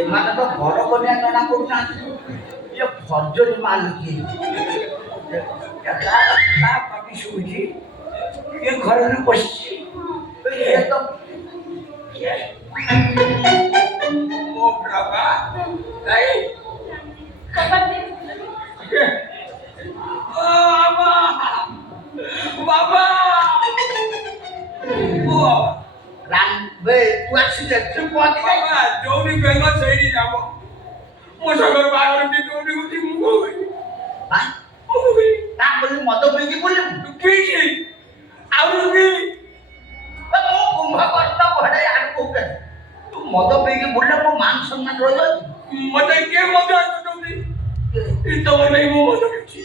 ଏମାନେ ତ ଘର କନ୍ୟା ଜଣା କରୁନାହାନ୍ତି। ଇଏ ଫର୍ଜରୀ ମାଲ କିଏ ପାପି ଶୁଭୁଛି ଇଏ ଘରରେ ବସିଛି। ଇଏ ତ ମୋ ବାବା କାଇଁ ବାବା ତୁ ଆସିଲେ ଯୋଉଠି ବେଙ୍ଗ ସେଇଠି যাব। ମୋ ସାଙ୍ଗରେ ବାହାଘର ଯୋଉଠି ଗଲି ମୁଁ ମଦ ପିଇକି ବୁଲିବୁ ପିଇକି ଆଉ କୁମ୍ଭକର୍ତ୍ତ ଭଡେ ଆଡକୁ ତୁ ମଦ ପିଇକି ବୁଲିଲେ ମୋ ମାନ ସମ୍ମାନ ରହିଯାଉଛି। ମତେ କିଏ ମଦ ଆସୁଛନ୍ତି ତମ ନେଇ ମୁଁ ମଦ ପିଉଛି।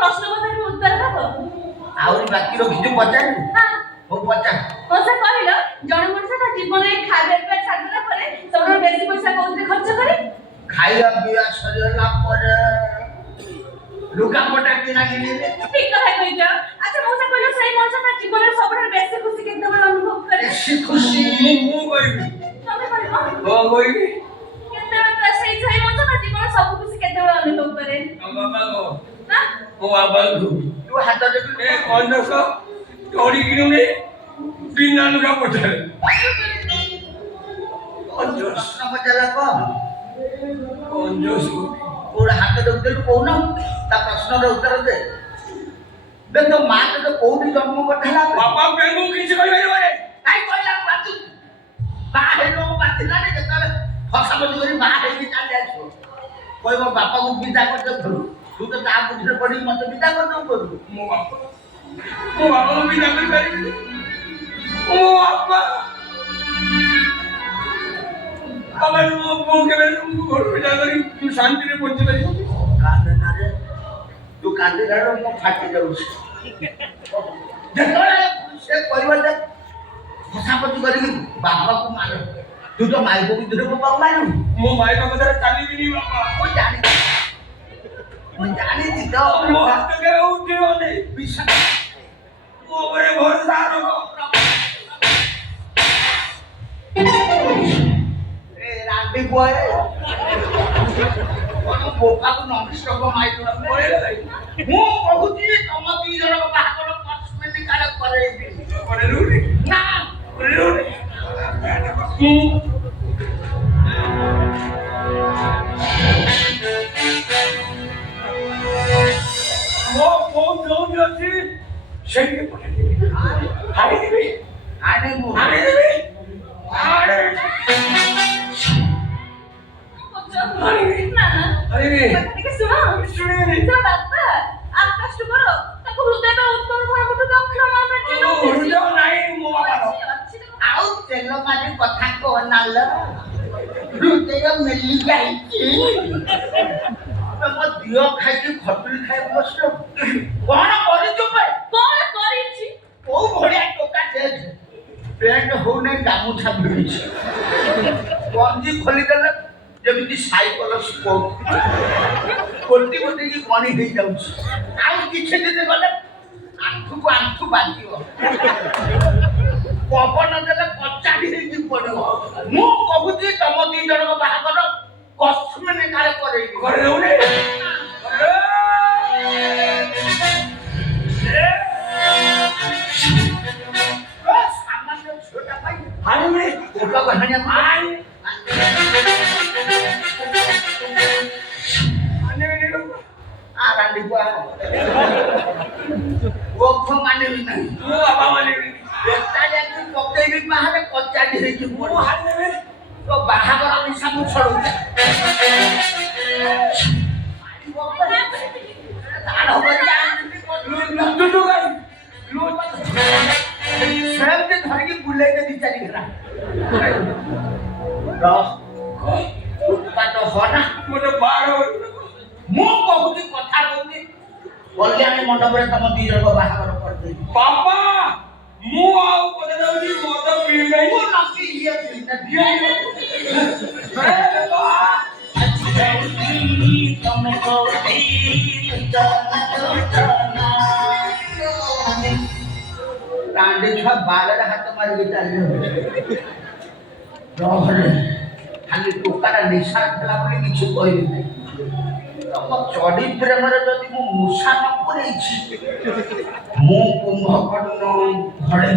ପ୍ରଶ୍ନ ପଚାରିବି ଉତ୍ତର ଦବ। ଆହୁରି ବାକି ରଖିଛୁ ପଚାରିବୁ? ହଉ ପଚାର। କହିଲ ଜଣେ ମଣିଷ ତା ଜୀବନରେ ଖାଇବା ପିଇବା ଛାଡ଼ିଦେଲା ପରେ ସବୁଠାରୁ ବେଶୀ ପଇସା କୋଉଥିରେ ଖର୍ଚ୍ଚ କରେ? ଖାଇବା ପିଇବା ସରିଗଲା ପରେ ଲୁଗାପଟା କିଣା କିଣିରେ। ଠିକ କଥା କହିଛ। ଆଚ୍ଛା ମଉସା କହିଲ ସେଇ ମଣିଷ ତା ଜୀବନରେ ସବୁଠାରୁ ବେଶୀ ଖୁସି କେତେବେଳେ ଅନୁଭବ କରେ? ବେଶୀ ଖୁସି ମୁଁ କହିବି। ତମେ କହିବ? କଣ କହିବି? କେତେବେଳେ ସେଇ ମଣିଷ ତା ଜୀବନରେ ସବୁ ଖୁସି କେତେବେଳେ ଅନୁଭବ କରେ? ମୋ ବାବା ତୁ ହାତ ଦେଖୁ ଏ କନ୍ଦସ ଚୋରି କିଣୁନି ବିନା ଲୁଗା ପଚାରେ। ପ୍ରଶ୍ନ ପଚାରିଲା କଣ? କୋଉଟା ହାତ ଦେଖୁଥିଲୁ କହୁନ ତା ପ୍ରଶ୍ନର ଉତ୍ତର ଦେ। ତୋ ମା ତୋତେ କୋଉଠି ଜନ୍ମ କରିଥିଲା? ବାପା ବେଙ୍ଗୁ କିଛି କହିପାରିବନି। କାଇଁ କହିଲା ବାତୁ ବାହା ହେଇନ ବାତିଲାନି କେତେବେଳେ ଫସାଫସି କରି ବାହା ହେଇକି ଚାଲି ଆସିବ। କହିବ ବାପାକୁ ବିଦା କରିଦେବୁ ତୁ ତ ତା ବୁଝିରେ ପଡିକି ମତେ ବିଦା କରିଦେବୁ କରୁ। ମୋ ବାପାକୁ ବିଦା କରିପାରିବି? ମୋ ବାପା ମୋ ପୁଅ କେବେ ଘରୁ ବିଦା କରି ଶାନ୍ତିରେ ବଞ୍ଚି ପାରିବ? କାନ୍ଦେ ତୁ କାନ୍ଦିଲାରୁ ମୁଁ ଫାଟି ଯାଉଛି। ଯେତେବେଳେ ସେ କହିବ ଯେ ଫସାଫସି କରିକି ବାପାକୁ ମାର ତୁ ତ ମାଇକୁ ଭିତରେ ବାପାକୁ ମାରିବୁ। ମୋ ମାଇକ କଥାରେ ଚାଲିବିନି ବାପା। ମୁଁ ଜାଣିଛି ତ ମୋ ହାତ କେବେ ଉଠିବନି। ମୋ ଉପରେ ଭରସା ରଖ। ଏ ରାଣ୍ଡି ପୁଅ କଣ ବୋପାକୁ ନମିଷ୍ଟକ ମାଇକ ମୁଁ କହୁଛି ତମ ଦି ଜଣଙ୍କ ବାହାଘର କସ୍ମେଟିକ କାଳେ କରେଇବି। କରେଇଲୁନି? ନା କରେଇଲୁନି। ମୋ ବୋଉ ଯୋଉଠି ଅଛି ସେଇଠି ପଠେଇଦେବି। ଆଣିଦେବି ଆଣିଦେବି ଆଉ ତେଲ ମାରି କଥା କହନାଲ ହୃଦୟ ମେଲି ଯାଇଛି। ମୋ ଦିଅ ଖାଇକି ଖଟୁଲି ଖାଇ ବସିଲ କଣ କରିଛୁ? କଣ କରିଛି? କୋଉ ଭଳିଆ ଟୋକା ଦେଇଛି? ପ୍ୟାଣ୍ଟ ହଉନାହିଁ ଗାମୁଛା ଭିଡୁଛି। ଗଞ୍ଜି ଖୋଲିଦେଲେ ଯେମିତି ସାଇକେଲ କୋଟି କୋଟିକି ଗଣି ହେଇଯାଉଛି। ଆଉ କିଛି ଦିନ ଗଲେ ଆଣ୍ଠୁକୁ ଆଣ୍ଠୁ ବାଜିବ। ପବନ ଦେଲେ କଚାଡି ହେଇକି ପଡିବ। ମୁଁ କହୁଛି ତମ ଦି ଜଣଙ୍କ ବାହାଘର କସ୍ମେଟିକ କାଳେ କରେଇବି। କରେଇବୁନି? ସାମାନ୍ୟ ଝିଅଟା ପାଇଁ ହାଣିବି ଗୋଟାକୁ ହାଣିବା ମାନିବି ନାହିଁ। ମୁଁ ବାବା ମାନିବି। ପକେଇବି ବାହାରେ କଚାଡି ହେଇକି ମୁଁ ହାଣିଦେବି। ତୋ ବାହାଘର ନିଶା ମୁଁ ଛଡଉଛି। ସେମିତି ଧରିକି ବୁଲେଇଲେ ଦି ଚାରି ଘେରା ମୁଁ କହୁଛି କଥା କହୁଛି କଲ୍ୟାଣୀ ମଣ୍ଡପରେ ତମ ଦି ଜଣଙ୍କ ବାହାଘର କରିଦେବି। ବାପା ମୁଁ ଆଉ ପଚାରୁଛି ମଦ ପିଇବି ମୁଁ ନ ପିଇଏ ତମେ କୋଉଠି ରାଣ୍ଡି ଛୁଆ ବାରରେ ହାତ ମାରିକି ଚାଲିଲେ ରହରେ ଖାଲି ଟୋକାର ନିଶା ଥିଲା ବୋଲି କିଛି କହିଲି ନାହିଁ ତମ ଚଡି ପ୍ରେମରେ ଯଦି ମୁଁ ମୂଷା ନ ପୁରେଇଛି ମୁଁ କୁମ୍ଭକର୍ଣ୍ଣ ଘରେ